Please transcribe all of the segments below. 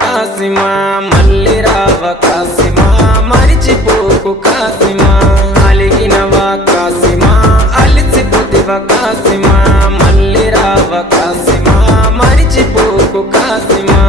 కాసిమా మళ్ళీ రావ కాసిమా మరిచిపోకు కాసిమా అలిగినవా కాసిమా అలిసిపోతివ కాసిమా మళ్ళీ రావ కాసిమా మరిచిపోకు కాసిమా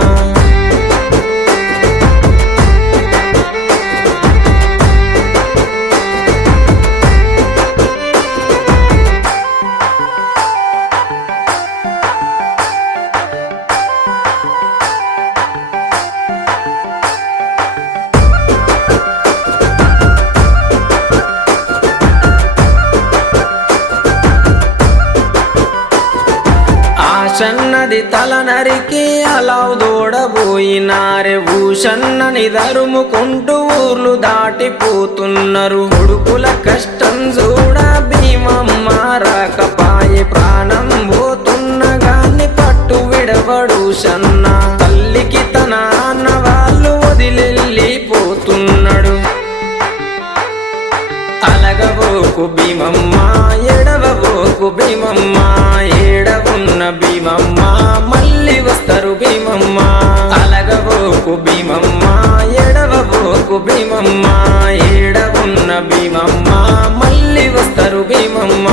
ఆశన్నది తల నరికి అలావు దూడబోయినారే ఊషన్నని దరుముకుంటూ ఊర్లు దాటిపోతున్నారు కొడుకుల కష్టం చూడ భీమమ్మ రాకపాయే ప్రాణం పోతున్న గాని పట్టు విడవడు షన్న తల్లికి తన అన్న వాళ్ళు వదిలెళ్ళిపోతున్నాడు అలగబోకు భీమమ్మ ఎడవబోకు భీమమ్మ ఏడవున్న భీమమ్మ మళ్ళీ వస్తారు భీమమ్మ అలగబోకు భీమమ్మ ఎడవబోకు భీమమ్మ ఏడవున్న భీమమ్మ మళ్ళీ వస్తారు భీమమ్మ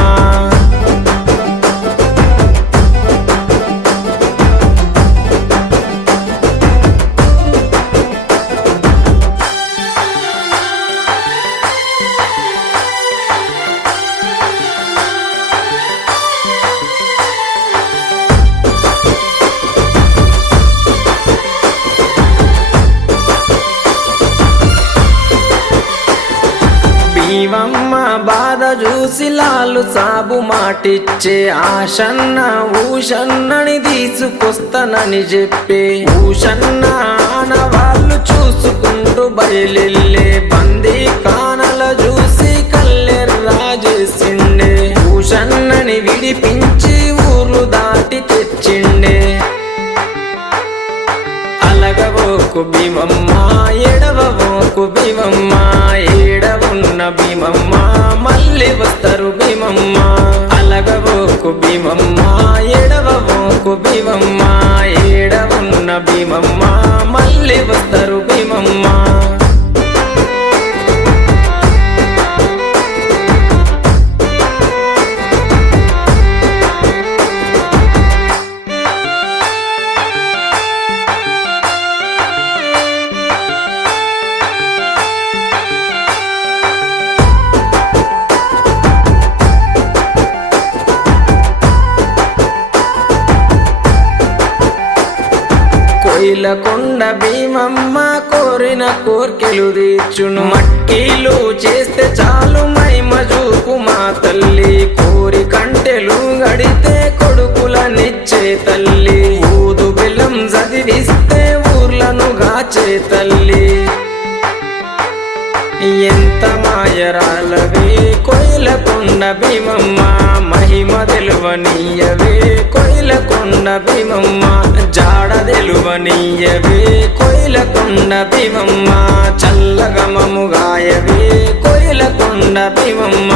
భీమమ్మ బాధ చూసి లాలు సాబు మాటిచ్చే ఆశన్న ఊషన్నని తీసుకొస్తానని చెప్పే ఊషన్న ఆనవాళ్ళు చూసుకుంటూ బయలెళ్ళే బందీ కానల చూసి కల్లెర్రా చేసిండే ఊషన్నని విడిపించి ఊర్లు దాటి తెచ్చిండే అలగబోకు భీమమ్మ ఎడవబోకు భీమమ్మ ఏడవున్న భీమమ్మ మళ్ళీ వస్తారు భీమమ్మ అలగబోకు భీమమ్మ ఎడవబోకు భీమమ్మ ఏడవున్న భీమమ్మ మళ్ళీ వస్తారు భీమమ్మ కొండ భీమమ్మ కోరిన కోర్కెలు తీర్చును మట్టిలు చేస్తే చాలు మైమ చూపు మా తల్లి కోరి కంటెలు గడితే కొడుకులనిచ్చే తల్లి ఊదు బెల్లం చదివిస్తే ఊర్లను గాచే తల్లి ఎంత మాయరాలవే కొయిలకొండ భీమమ్మ మహిమ తెలువనీయవే కొయిలకొండ భీమమ్మ జాడ తెలువనీయవే కొయిలకొండ భీమమ్మ చల్లగమము గాయవే కొయిలకొండ భీమమ్మ